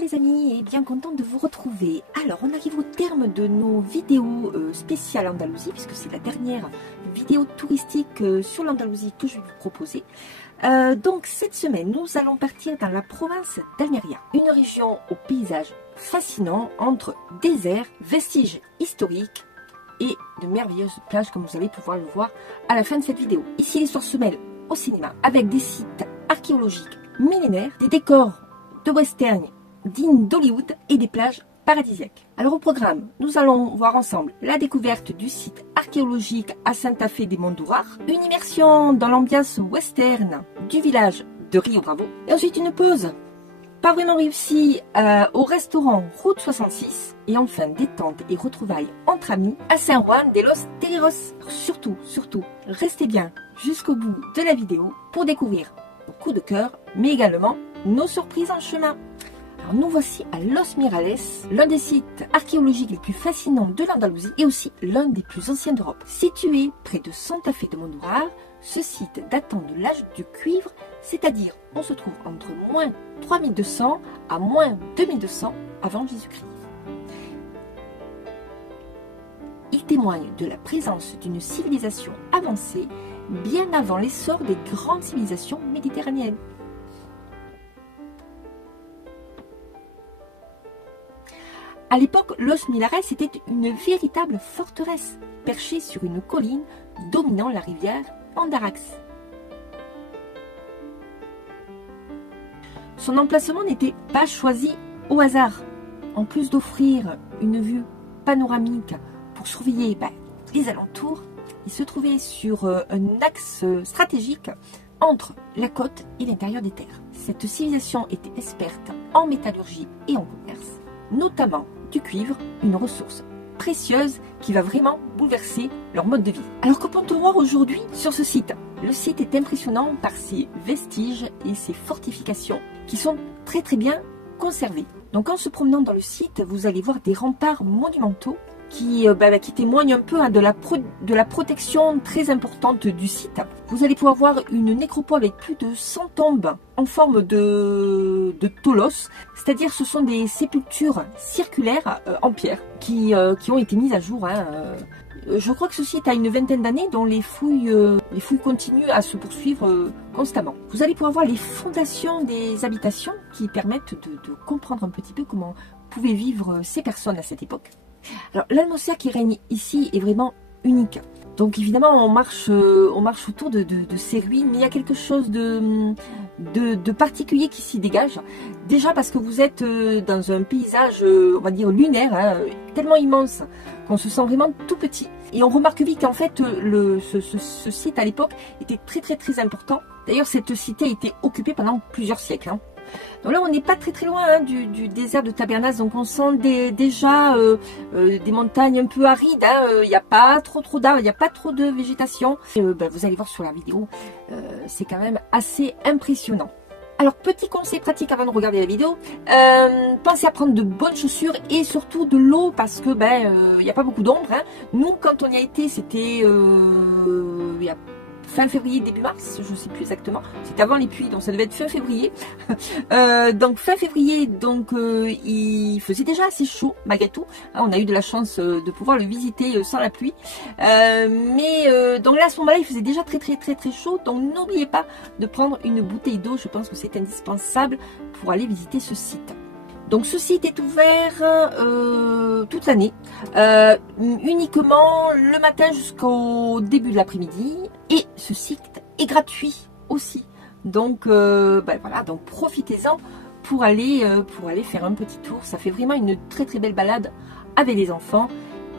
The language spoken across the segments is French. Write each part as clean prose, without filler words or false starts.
les amis et bien contente de vous retrouver. Alors on arrive au terme de nos vidéos spéciales Andalousie puisque c'est la dernière vidéo touristique sur l'Andalousie que je vais vous proposer. Donc cette semaine nous allons partir dans la province d'Almeria, une région au paysage fascinant entre désert, vestiges historiques et de merveilleuses plages comme vous allez pouvoir le voir à la fin de cette vidéo. Ici l'histoire se mêle au cinéma avec des sites archéologiques millénaires, des décors de western dignes d'Hollywood et des plages paradisiaques. Alors au programme, nous allons voir ensemble la découverte du site archéologique à Santa Fe de Mondújar, une immersion dans l'ambiance western du village de Rio Bravo, et ensuite une pause pas vraiment réussie au restaurant Route 66, et enfin détente et retrouvailles entre amis à San Juan de los Tejeros. Surtout, restez bien jusqu'au bout de la vidéo pour découvrir nos coups de cœur, mais également nos surprises en chemin. Alors nous voici à Los Mirales, l'un des sites archéologiques les plus fascinants de l'Andalousie et aussi l'un des plus anciens d'Europe. Situé près de Santa Fe de Mondújar, ce site datant de l'âge du cuivre, c'est-à-dire on se trouve entre moins 3200 à moins 2200 avant Jésus-Christ. Il témoigne de la présence d'une civilisation avancée bien avant l'essor des grandes civilisations méditerranéennes. À l'époque, Los Mirales était une véritable forteresse, perchée sur une colline dominant la rivière Andarax. Son emplacement n'était pas choisi au hasard. En plus d'offrir une vue panoramique pour surveiller les alentours, il se trouvait sur un axe stratégique entre la côte et l'intérieur des terres. Cette civilisation était experte en métallurgie et en commerce, notamment du cuivre, une ressource précieuse qui va vraiment bouleverser leur mode de vie. Alors que peut-on voir aujourd'hui sur ce site? Le site est impressionnant par ses vestiges et ses fortifications qui sont très bien conservées. Donc en se promenant dans le site, vous allez voir des remparts monumentaux qui témoignent un peu de la protection très importante du site. Vous allez pouvoir voir une nécropole avec plus de 100 tombes en forme de tholos, c'est-à-dire ce sont des sépultures circulaires en pierre qui ont été mises à jour. Je crois que ce site a une vingtaine d'années, dont les fouilles continuent à se poursuivre constamment. Vous allez pouvoir voir les fondations des habitations qui permettent de comprendre un petit peu comment pouvaient vivre ces personnes à cette époque. Alors l'atmosphère qui règne ici est vraiment unique. Donc évidemment on marche autour de ces ruines, mais il y a quelque chose de particulier qui s'y dégage. Déjà parce que vous êtes dans un paysage, on va dire lunaire, tellement immense qu'on se sent vraiment tout petit. Et on remarque vite qu'en fait ce site à l'époque était très important. D'ailleurs cette cité a été occupée pendant plusieurs siècles. Donc là on n'est pas très loin du désert de Tabernas, donc on sent déjà des montagnes un peu arides, il n'y a pas trop d'arbres, il n'y a pas trop de végétation. Vous allez voir sur la vidéo, c'est quand même assez impressionnant. Alors petit conseil pratique avant de regarder la vidéo, pensez à prendre de bonnes chaussures et surtout de l'eau parce que il n'y a pas beaucoup d'ombre. Nous quand on y a été c'était il y a fin février, début mars, je ne sais plus exactement. C'était avant les pluies, donc ça devait être fin février. Donc fin février, il faisait déjà assez chaud malgré tout. On a eu de la chance de pouvoir le visiter sans la pluie. Donc là à ce moment-là, il faisait déjà très chaud. Donc n'oubliez pas de prendre une bouteille d'eau. Je pense que c'est indispensable pour aller visiter ce site. Donc ce site est ouvert toute l'année, uniquement le matin jusqu'au début de l'après-midi, et ce site est gratuit aussi. Donc voilà, donc profitez-en pour aller faire un petit tour. Ça fait vraiment une très belle balade avec les enfants.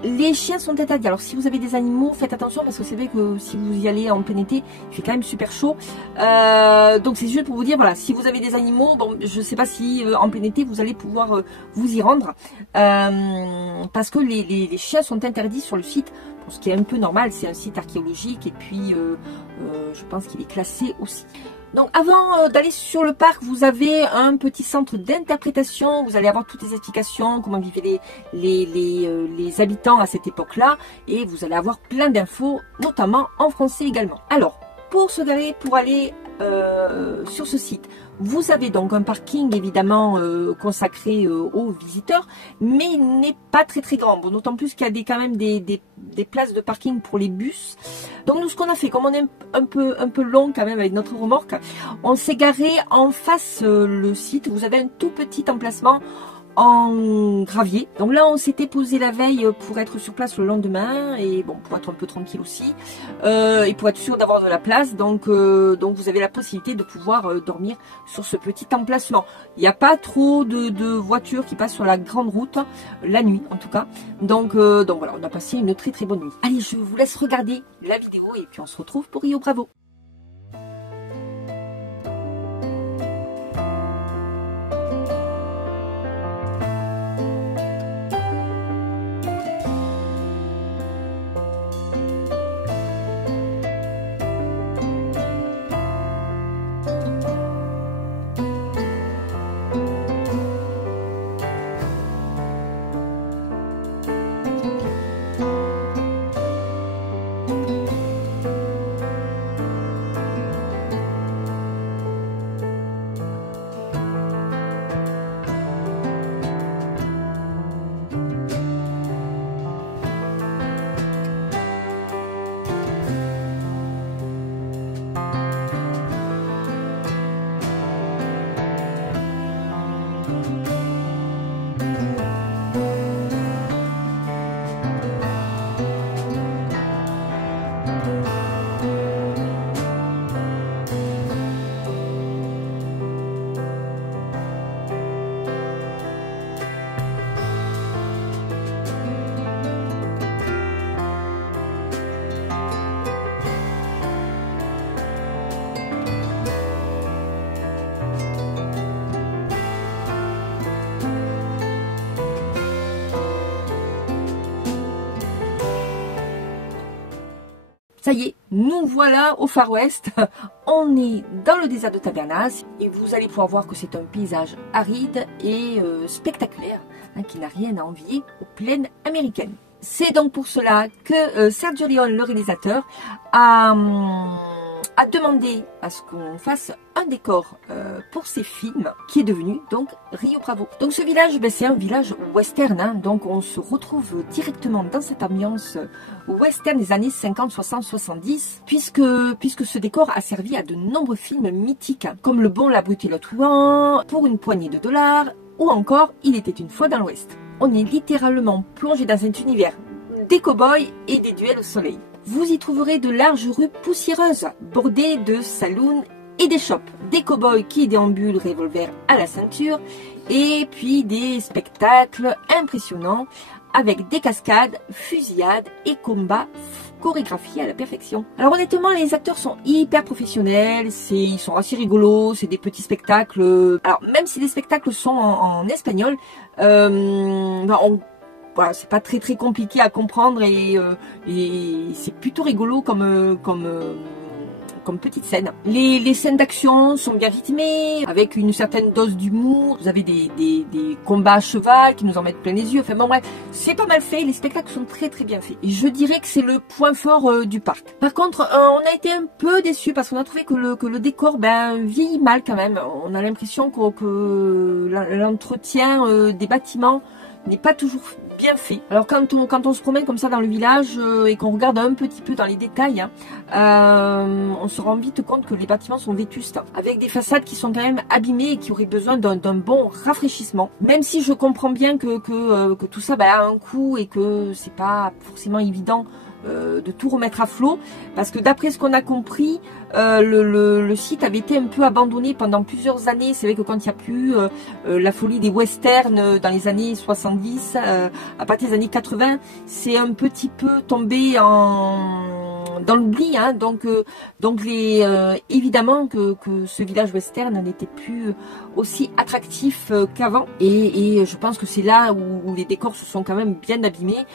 Les chiens sont interdits. Alors si vous avez des animaux, faites attention parce que c'est vrai que si vous y allez en plein été, il fait quand même super chaud. Donc c'est juste pour vous dire, voilà, si vous avez des animaux, bon, je ne sais pas si en plein été vous allez pouvoir vous y rendre. Parce que les chiens sont interdits sur le site. Bon, ce qui est un peu normal, c'est un site archéologique et puis je pense qu'il est classé aussi. Donc avant d'aller sur le parc, vous avez un petit centre d'interprétation. Vous allez avoir toutes les explications, comment vivaient les habitants à cette époque-là. Et vous allez avoir plein d'infos, notamment en français également. Alors, pour se garer, pour aller sur ce site. Vous avez donc un parking évidemment consacré aux visiteurs, mais il n'est pas très très grand. Bon, d'autant plus qu'il y a quand même des places de parking pour les bus. Donc nous, ce qu'on a fait, comme on est un peu long quand même avec notre remorque, on s'est garé en face le site. Vous avez un tout petit emplacement en gravier. Donc là, on s'était posé la veille pour être sur place le lendemain et bon, pour être un peu tranquille aussi et pour être sûr d'avoir de la place. Donc vous avez la possibilité de pouvoir dormir sur ce petit emplacement. Il n'y a pas trop de voitures qui passent sur la grande route la nuit en tout cas. Donc voilà, on a passé une très très bonne nuit. Allez, je vous laisse regarder la vidéo et puis on se retrouve pour Rio Bravo. Ça y est, nous voilà au Far West. On est dans le désert de Tabernas et vous allez pouvoir voir que c'est un paysage aride et spectaculaire hein, qui n'a rien à envier aux plaines américaines. C'est donc pour cela que Sergio Leone, le réalisateur, a demandé à ce qu'on fasse un décor pour ses films qui est devenu donc Rio Bravo. Donc ce village, ben, c'est un village western, hein, donc on se retrouve directement dans cette ambiance western des années 50, 60, 70, puisque ce décor a servi à de nombreux films mythiques, hein, comme Le Bon, la Brute et le Truand, Pour une poignée de dollars, ou encore Il était une fois dans l'Ouest. On est littéralement plongé dans un univers des cow-boys et des duels au soleil. Vous y trouverez de larges rues poussiéreuses, bordées de saloons et des shops, des cow-boys qui déambulent revolver à la ceinture, et puis des spectacles impressionnants avec des cascades, fusillades et combats chorégraphiés à la perfection. Alors honnêtement, les acteurs sont hyper professionnels, ils sont assez rigolos, c'est des petits spectacles. Alors même si les spectacles sont en espagnol, voilà, c'est pas très très compliqué à comprendre et c'est plutôt rigolo comme petite scène. Les scènes d'action sont bien rythmées, avec une certaine dose d'humour. Vous avez des combats à cheval qui nous en mettent plein les yeux. Enfin bon bref, c'est pas mal fait, les spectacles sont très très bien faits. Et je dirais que c'est le point fort du parc. Par contre, on a été un peu déçus parce qu'on a trouvé que le décor vieillit mal quand même. On a l'impression que l'entretien des bâtiments n'est pas toujours bien fait. Alors quand on se promène comme ça dans le village et qu'on regarde un petit peu dans les détails, on se rend vite compte que les bâtiments sont vétustes, avec des façades qui sont quand même abîmées et qui auraient besoin d'un bon rafraîchissement. Même si je comprends bien que tout ça a un coût et que c'est pas forcément évident de tout remettre à flot, parce que d'après ce qu'on a compris, le site avait été un peu abandonné pendant plusieurs années. C'est vrai que quand il n'y a plus la folie des westerns dans les années 70, à partir des années 80, c'est un petit peu tombé dans l'oubli, hein. Donc évidemment que ce village western n'était plus aussi attractif qu'avant, et je pense que c'est là où les décors se sont quand même bien abîmés.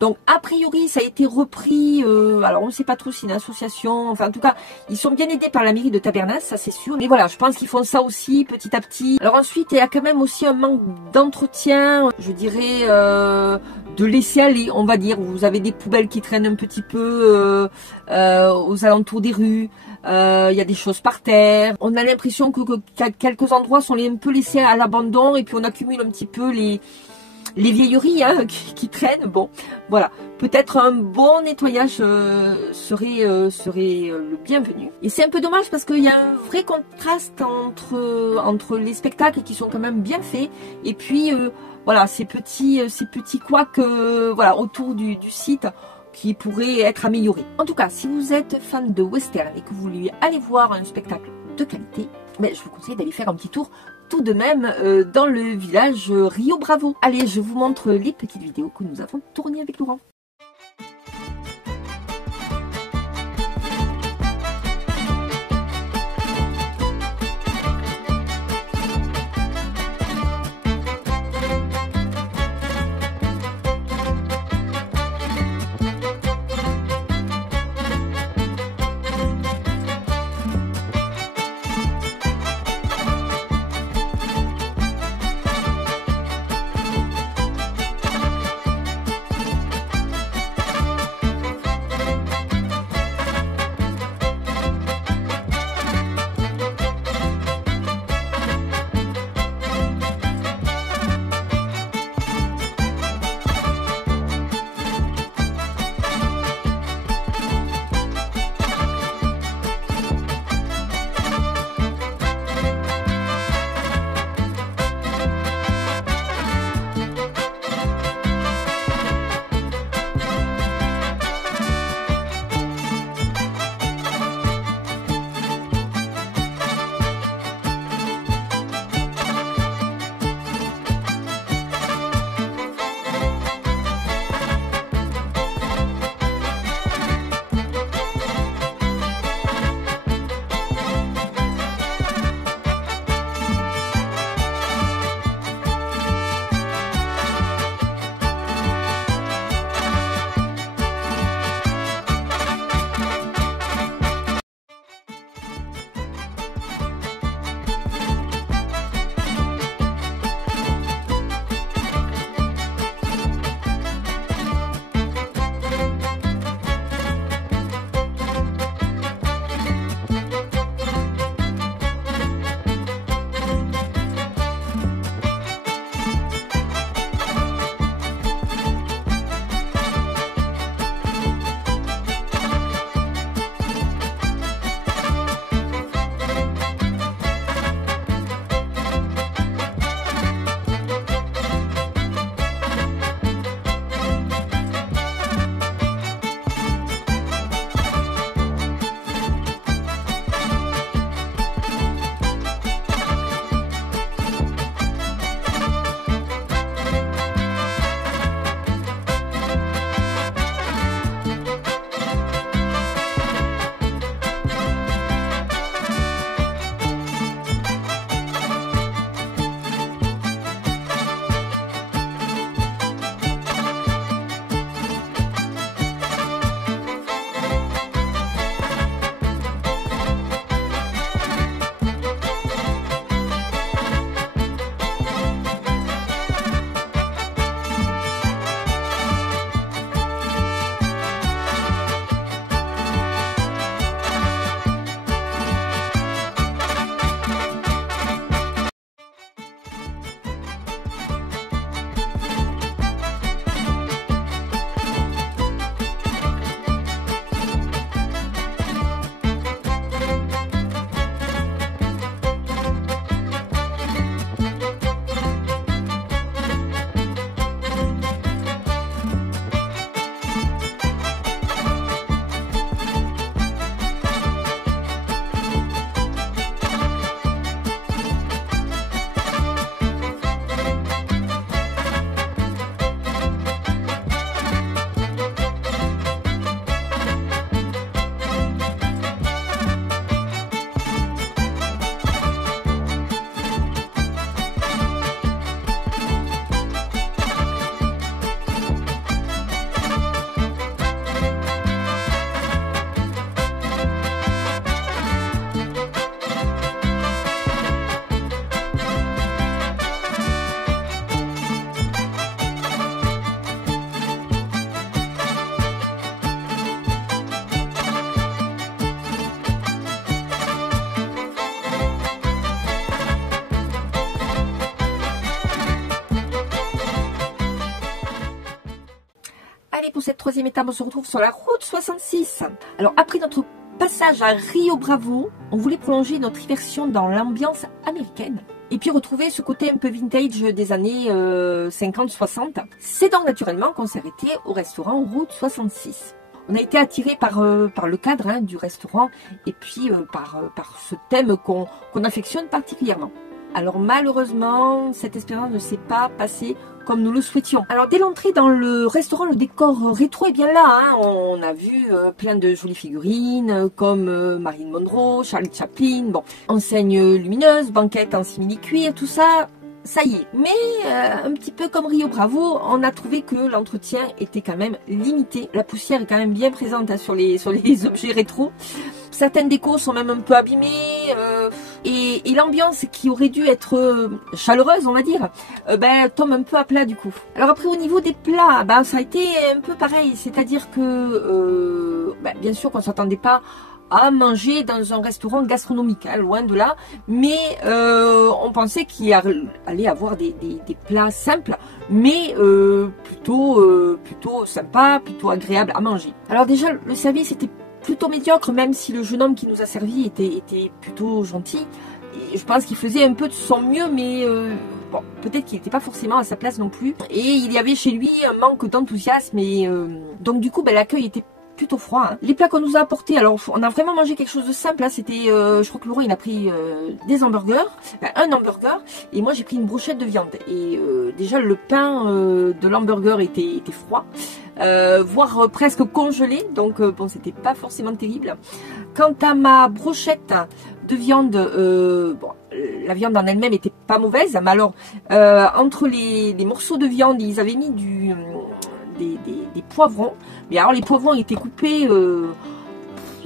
Donc a priori ça a été repris, alors on ne sait pas trop si c'est une association, enfin en tout cas ils sont bien aidés par la mairie de Tabernas, ça c'est sûr, mais voilà, je pense qu'ils font ça aussi petit à petit. Alors ensuite il y a quand même aussi un manque d'entretien, je dirais de laisser aller, on va dire. Vous avez des poubelles qui traînent un petit peu aux alentours des rues, Il y a des choses par terre. On a l'impression que quelques endroits sont un peu laissés à l'abandon et puis on accumule un petit peu les vieilleries hein, qui traînent. Bon, voilà. Peut-être un bon nettoyage serait le bienvenu. Et c'est un peu dommage parce qu'il y a un vrai contraste entre les spectacles qui sont quand même bien faits et puis voilà ces petits couacs voilà autour du site qui pourraient être améliorés. En tout cas, si vous êtes fan de western et que vous voulez aller voir un spectacle de qualité, je vous conseille d'aller faire un petit tour tout de même dans le village Rio Bravo. Allez, je vous montre les petites vidéos que nous avons tournées avec Laurent. pour cette troisième étape, on se retrouve sur la route 66. Alors après notre passage à Rio Bravo, on voulait prolonger notre immersion dans l'ambiance américaine. Et puis retrouver ce côté un peu vintage des années 50-60. C'est donc naturellement qu'on s'est arrêté au restaurant route 66. On a été attiré par le cadre du restaurant et puis par ce thème qu'on affectionne particulièrement. Alors malheureusement, cette expérience ne s'est pas passée comme nous le souhaitions. Alors dès l'entrée dans le restaurant, le décor rétro est bien là. On a vu plein de jolies figurines comme Marilyn Monroe, Charlie Chaplin, bon, enseigne lumineuse, banquette en simili-cuir, tout ça. Ça y est, mais un petit peu comme Rio Bravo, on a trouvé que l'entretien était quand même limité. La poussière est quand même bien présente sur les objets rétro. Certaines décos sont même un peu abîmées et l'ambiance qui aurait dû être chaleureuse, on va dire, tombe un peu à plat du coup. Alors après au niveau des plats, ça a été un peu pareil, c'est-à-dire que bien sûr qu'on ne s'attendait pas à manger dans un restaurant gastronomique, loin de là, mais on pensait qu'il allait avoir des plats simples, mais plutôt sympa, plutôt agréable à manger. Alors déjà le service était plutôt médiocre, même si le jeune homme qui nous a servi était plutôt gentil. Et je pense qu'il faisait un peu de son mieux, mais bon, peut-être qu'il n'était pas forcément à sa place non plus. Et il y avait chez lui un manque d'enthousiasme, et donc du coup l'accueil était plutôt froid. Les plats qu'on nous a apportés, alors on a vraiment mangé quelque chose de simple. C'était, je crois que Laurent il a pris des hamburgers, un hamburger, et moi j'ai pris une brochette de viande. Et déjà le pain de l'hamburger était froid, voire presque congelé, donc bon, c'était pas forcément terrible. Quant à ma brochette de viande, bon, la viande en elle-même était pas mauvaise, mais alors entre les morceaux de viande, ils avaient mis des poivrons, mais alors les poivrons étaient coupés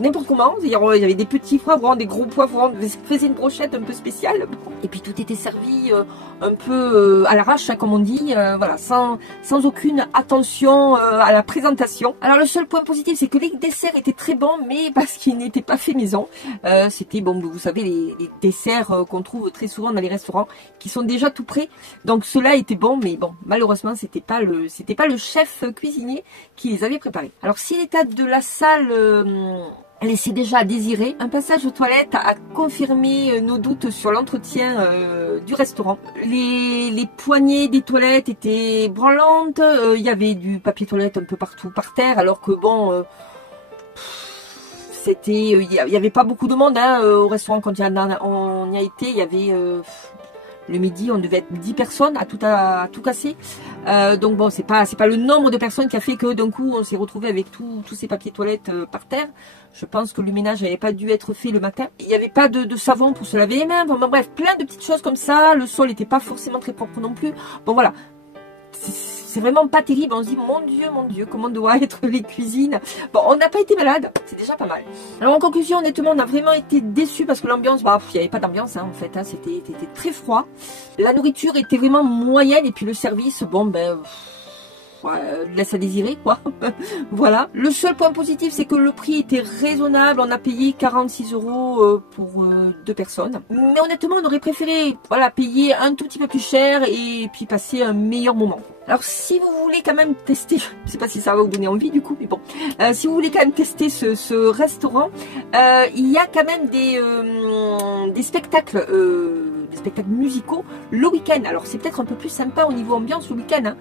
n'importe comment, c'est-à-dire il y avait des petits poivrons, des gros poivrons, ça faisait une brochette un peu spéciale, et puis tout était servi un peu à l'arrache, comme on dit, voilà, sans aucune attention à la présentation. Alors le seul point positif, c'est que les desserts étaient très bons, mais parce qu'ils n'étaient pas faits maison. C'était, bon, vous savez, les desserts qu'on trouve très souvent dans les restaurants, qui sont déjà tout prêts, donc ceux-là étaient bons, mais bon, malheureusement, c'était pas le chef cuisinier qui les avait préparés. Alors si l'état de la salle laissait déjà à désirer, un passage aux toilettes a confirmé nos doutes sur l'entretien du restaurant. Les poignées des toilettes étaient branlantes, il y avait du papier toilette un peu partout par terre, alors que bon, il y avait pas beaucoup de monde au restaurant quand on y a été. Il y avait le midi, on devait être 10 personnes à tout casser. Donc bon, c'est pas le nombre de personnes qui a fait que d'un coup on s'est retrouvé avec tous ces papiers toilettes par terre. Je pense que le ménage n'avait pas dû être fait le matin. Il n'y avait pas de savon pour se laver les mains. Bon, bref, plein de petites choses comme ça. Le sol n'était pas forcément très propre non plus. Bon voilà, c'est vraiment pas terrible. On se dit mon Dieu, comment doivent être les cuisines. Bon, on n'a pas été malade, c'est déjà pas mal. Alors en conclusion, honnêtement, on a vraiment été déçus parce que l'ambiance, il n'y avait pas d'ambiance en fait, c'était très froid. La nourriture était vraiment moyenne et puis le service, bon laisse à désirer quoi. Voilà. Le seul point positif, c'est que le prix était raisonnable. On a payé 46 € pour 2 personnes. Mais honnêtement, on aurait préféré payer un tout petit peu plus cher et puis passer un meilleur moment. Alors si vous voulez quand même tester, je ne sais pas si ça va vous donner envie du coup, mais bon, si vous voulez quand même tester ce restaurant, il y a quand même des spectacles musicaux le week-end. Alors c'est peut-être un peu plus sympa au niveau ambiance le week-end,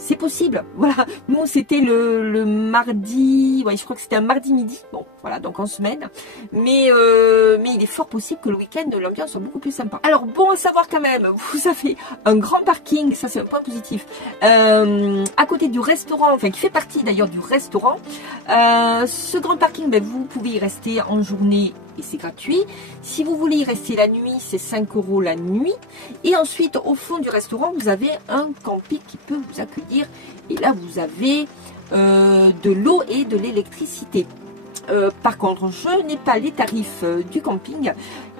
c'est possible, voilà. Nous c'était le mardi, je crois que c'était un mardi midi, bon voilà, donc en semaine, mais il est fort possible que le week-end l'ambiance soit beaucoup plus sympa. Alors bon à savoir quand même, vous avez un grand parking, ça c'est un point positif, à côté du restaurant, enfin qui fait partie d'ailleurs du restaurant. Ce grand parking, vous pouvez y rester en journée et c'est gratuit. Si vous voulez y rester la nuit, c'est 5 € la nuit. Et ensuite, au fond du restaurant, vous avez un camping qui peut vous accueillir. Et là, vous avez de l'eau et de l'électricité. Par contre, je n'ai pas les tarifs du camping.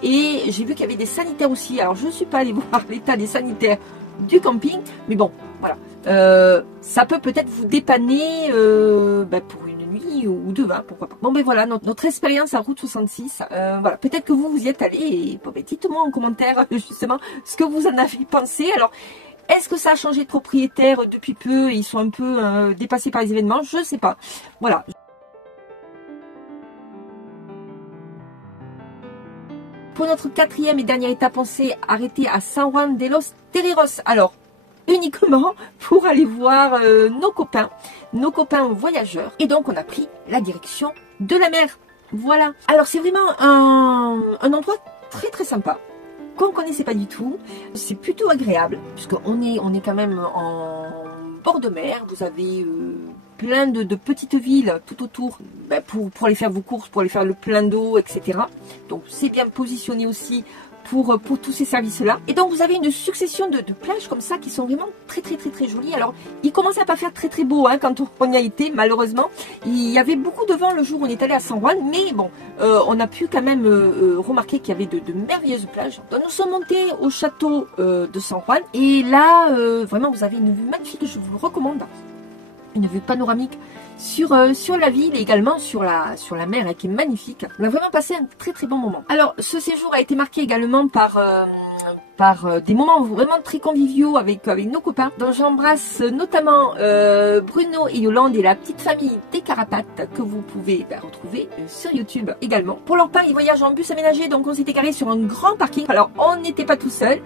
Et j'ai vu qu'il y avait des sanitaires aussi. Alors, je ne suis pas allée voir l'état des sanitaires du camping. Mais bon, voilà. Ça peut peut-être vous dépanner pour une nuit ou deux, pourquoi pas. Bon voilà, notre expérience à route 66, voilà, peut-être que vous y êtes allé et dites-moi en commentaire justement ce que vous en avez pensé. Alors Est-ce que ça a changé de propriétaire depuis peu et ils sont un peu dépassés par les événements? Je ne sais pas. Voilà. Pour notre quatrième et dernière étape, on s'est arrêté à San Juan de los Terreros. Alors, uniquement pour aller voir nos copains voyageurs. Et donc, on a pris la direction de la mer. Voilà. Alors, c'est vraiment un endroit très très sympa, qu'on ne connaissait pas du tout. C'est plutôt agréable, puisqu'on est quand même en bord de mer. Vous avez plein de petites villes tout autour pour aller faire vos courses, pour aller faire le plein d'eau, etc. Donc, c'est bien positionné aussi pour tous ces services-là. Et donc, vous avez une succession de plages comme ça qui sont vraiment très, très, très, très jolies. Alors, il commençait à pas faire très, très beau quand on y a été, malheureusement. Il y avait beaucoup de vent le jour où on est allé à San Juan, mais bon, on a pu quand même remarquer qu'il y avait de merveilleuses plages. Donc, nous sommes montés au château de San Juan. Et là, vraiment, vous avez une vue magnifique, je vous le recommande. Une vue panoramique sur la ville et également sur la mer qui est magnifique. On a vraiment passé un très très bon moment. Alors ce séjour a été marqué également par des moments vraiment très conviviaux avec nos copains. Donc j'embrasse notamment Bruno et Yolande et la petite famille des Carapates que vous pouvez retrouver sur YouTube également. Pour leur part, ils voyagent en bus aménagé, donc on s'était garé sur un grand parking. Alors on n'était pas tout seul,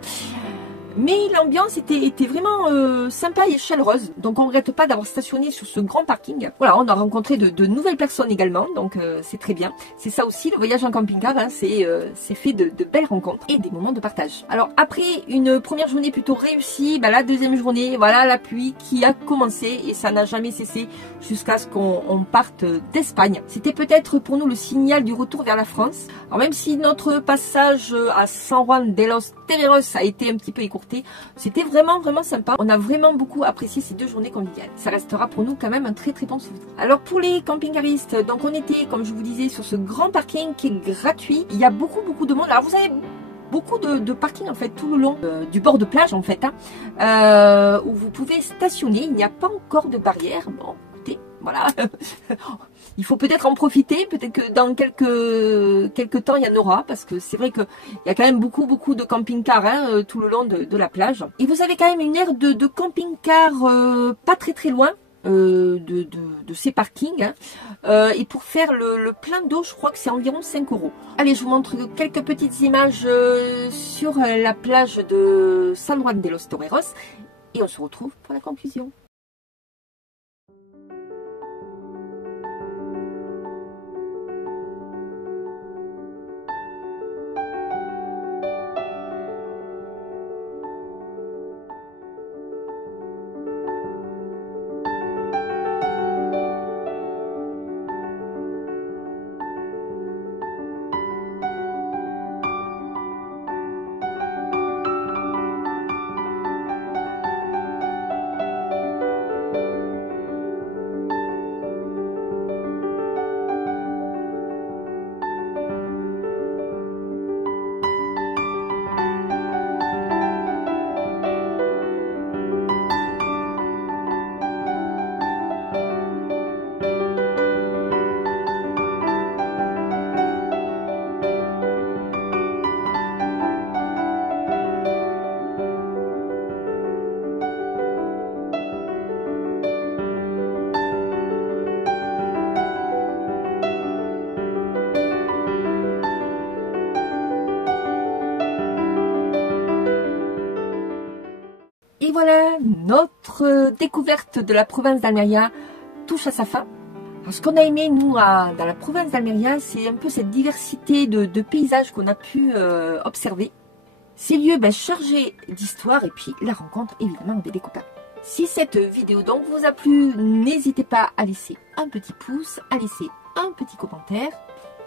mais l'ambiance était vraiment sympa et chaleureuse. Donc on ne regrette pas d'avoir stationné sur ce grand parking. Voilà, on a rencontré de nouvelles personnes également. Donc c'est très bien. C'est ça aussi le voyage en camping-car. C'est fait de belles rencontres et des moments de partage. Alors après une première journée plutôt réussie, la deuxième journée, voilà la pluie qui a commencé. Et ça n'a jamais cessé jusqu'à ce qu'on parte d'Espagne. C'était peut-être pour nous le signal du retour vers la France. Alors même si notre passage à San Juan de los Terreros a été un petit peu écourté, c'était vraiment sympa. On a vraiment beaucoup apprécié ces 2 journées conviviales. Ça restera pour nous quand même un très très bon souvenir. Alors pour les camping-caristes, donc on était, comme je vous disais, sur ce grand parking qui est gratuit. Il y a beaucoup de monde. Alors vous avez beaucoup de parking en fait tout le long du bord de plage en fait, où vous pouvez stationner. Il n'y a pas encore de barrière. Bon, écoutez, voilà. Il faut peut-être en profiter, peut-être que dans quelques temps il y en aura, parce que c'est vrai qu'il y a quand même beaucoup de camping-cars tout le long de la plage. Et vous avez quand même une aire de camping-car pas très loin de ces parkings. Et pour faire le plein d'eau, je crois que c'est environ 5 €. Allez, je vous montre quelques petites images sur la plage de San Juan de los Terreros et on se retrouve pour la conclusion. Et voilà, notre découverte de la province d'Almeria touche à sa fin. Alors, ce qu'on a aimé, nous, dans la province d'Almeria, c'est un peu cette diversité de paysages qu'on a pu observer. Ces lieux chargés d'histoire et puis la rencontre, évidemment, des copains. Si cette vidéo donc vous a plu, n'hésitez pas à laisser un petit pouce, à laisser un petit commentaire.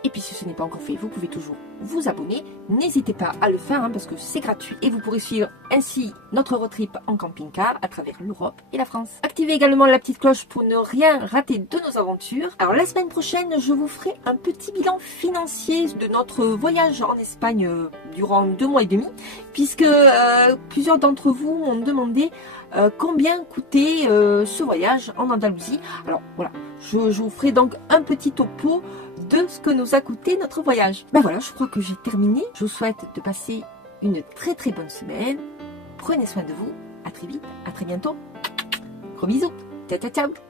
Et puis si ce n'est pas encore fait, vous pouvez toujours vous abonner. N'hésitez pas à le faire parce que c'est gratuit. Et vous pourrez suivre ainsi notre road trip en camping-car à travers l'Europe et la France. Activez également la petite cloche pour ne rien rater de nos aventures. Alors la semaine prochaine, je vous ferai un petit bilan financier de notre voyage en Espagne durant 2 mois et demi. Puisque plusieurs d'entre vous m'ont demandé combien coûtait ce voyage en Andalousie. Alors voilà, je vous ferai donc un petit topo de ce que nous a coûté notre voyage. Voilà, je crois que j'ai terminé. Je vous souhaite de passer une très très bonne semaine. Prenez soin de vous. À très vite, à très bientôt. Gros bisous. Ciao, ciao, ciao.